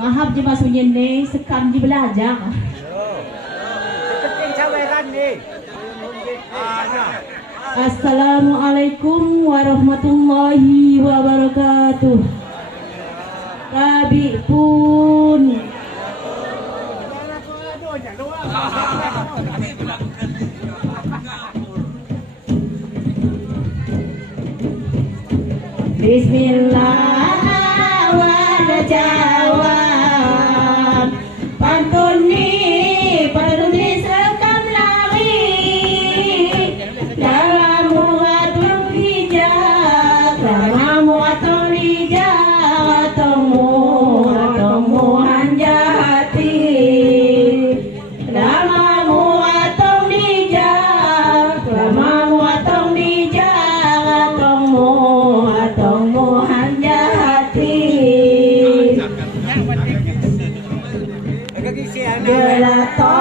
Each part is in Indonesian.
Mahap di masunya nih, sekam di belajar. Assalamualaikum warahmatullahi wabarakatuh. Rabi pun. Bismillah jawab pantun ni sekam lari dalam muatung bijak dalam muatung bijak temu hanjati dalam muatung bijak dalam muatung bijak temu hanjati Jelato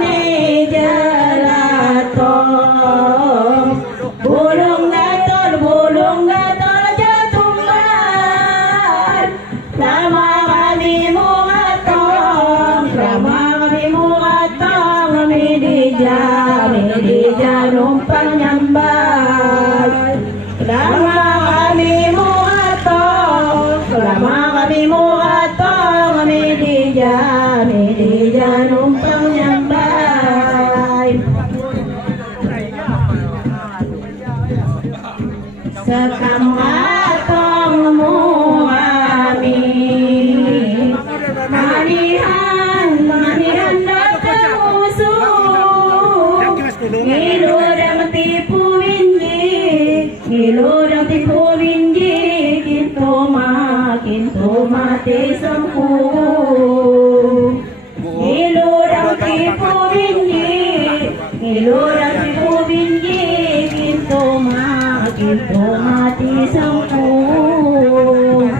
ni jelato bulung gator jatumbar lama kami muatong medija numpang nyambar lama kami muatong medija numpang nyambai sekam atong muami manihan datang musuh ngiludang tipu winji kintu mati sempur ngiludang tipu winji kintu mati sempur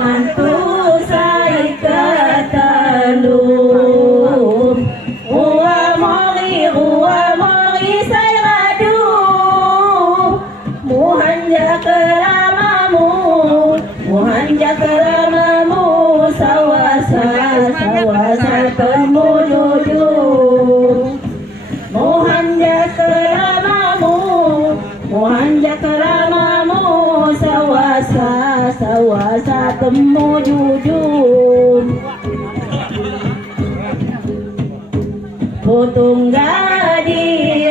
mantu saya ketelum Uwa mori saya radu muhanja keramamu sawasa temu jujur muhanja keramamu sawasa temu jujur potong gaji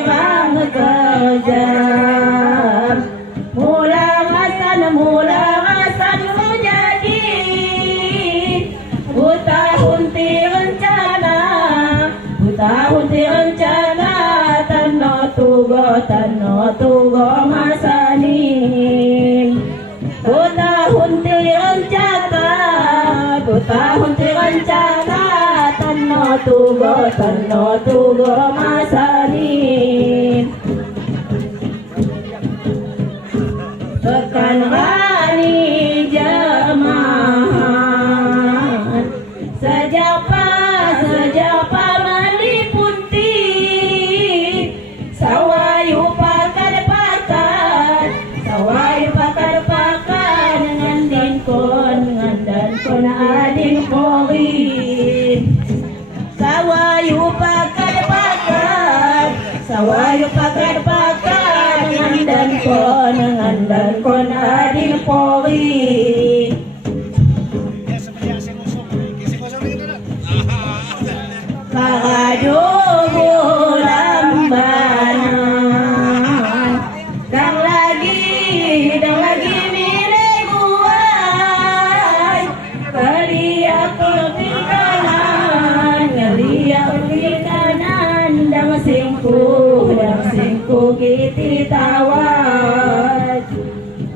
rang kejar mula rasan menjadi tahun ti rencana tano tugo masanin tahun ti rencana tano tugo masanin tekan rani jamahan sejapa melipun ti sawayu pakar ngandan kon adin kori sawayu pakar ngandan kon adin kori Kado bulan banan dang lagi milik guai ngeliat kiri kanan dang singku kiti tawat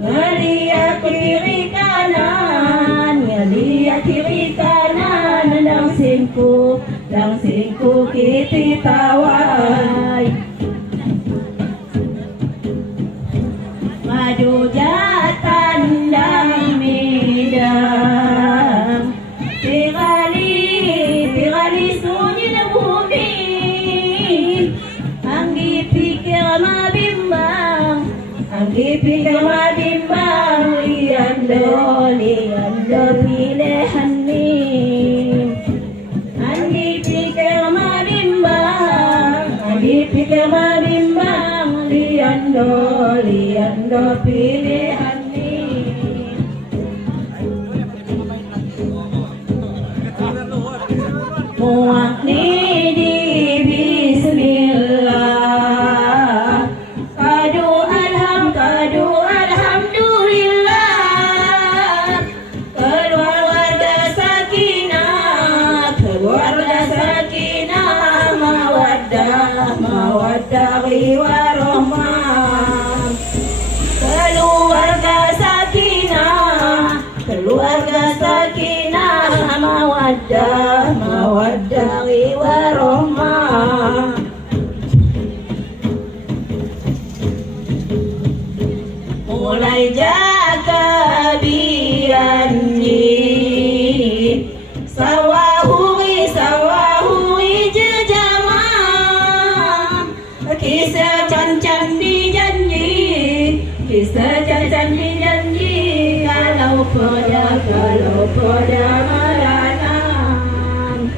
ngeliat kiri kanan dang singku kiti tawai maju jatan dang midang tirali sunyi na bumi anggi pikir mabimbang lian do liando pilihan ni. Muak ni di bismillah. Kadu alhamdulillah. Keluarga sakinah, mawaddah warahmah. Keluarga sakinah, mawaddah warahmah. Mulai jaga bianji sawahuri jejamah. Kisah cancan dijanji kalau pada maranam.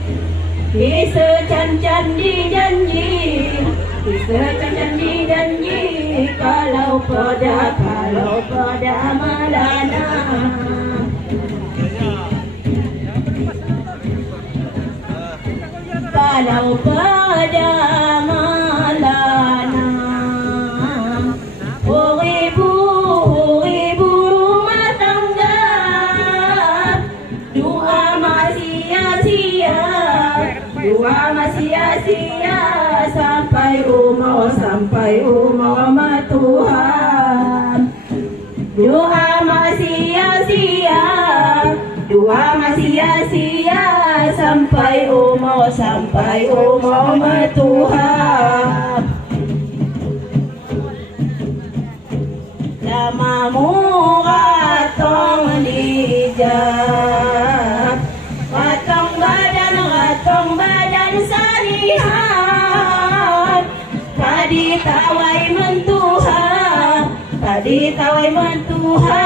Kisah cancan dijanji kalau pada maranam. Kalau pada malanam, ribu rumah tangga, doa masih sia-sia, sampai umur Tuhan. Doa masih sia-sia, sampai umur Tuhan. Lama muratong dijak, ratong badan sarihan. Tadi tawai mentuha,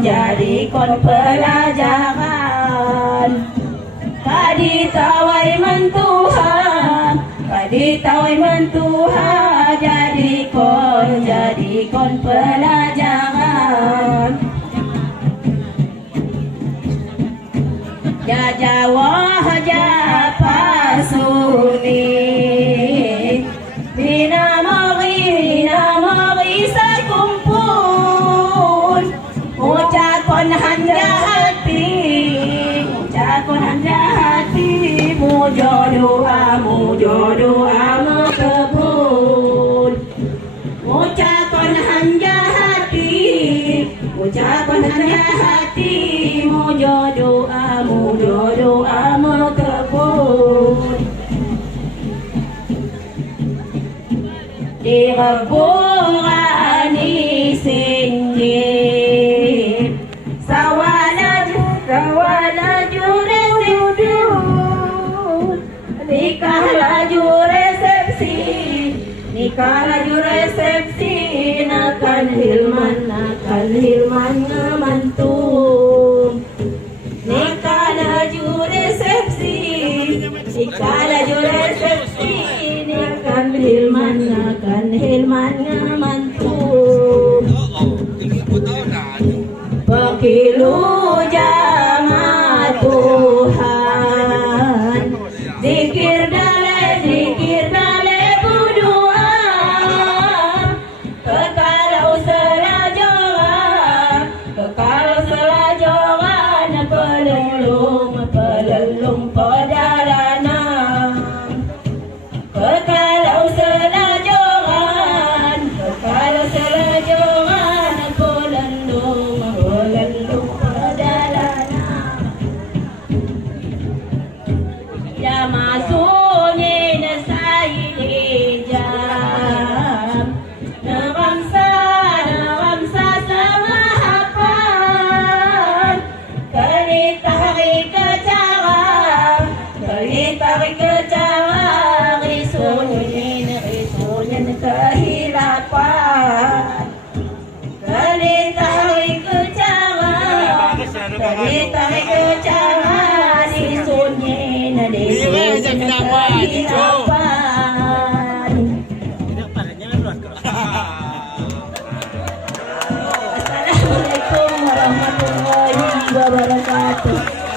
jadi kon pelajaran. Tadi tawai mentuha, jadi kon pelajaran. Jajawah japasuni, Mina mari sakumpul. Ucapkan hanja hati, mujodoa makabul. Ucapkan hanja hati, mujodoa makabul. Di Rabbani singgih, sawalaju resudul. Nikah laju resepsi, nakan hilman mantum. Nikah laju resepsi, nakan hilman mantum. Pakilu jamaah Tuhan, zikir dale berdoa. Kekalau selajoran, pelelung perjalanan. Kekalau selajoran, pelelung perjalanan. Ya masuknya nasai jam, neramsa sama hapan. Kelitari kecara, risunyin kehilapan. Kelitari kecara, risunyin kehilapan. wabarakatuh.